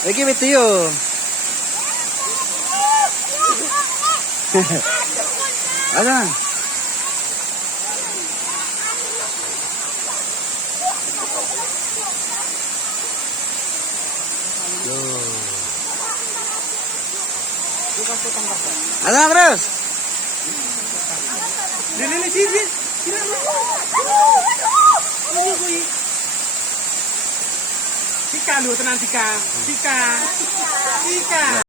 Iki video. Ada. Ada terus. Ini sini. Tika lu tenan Tika.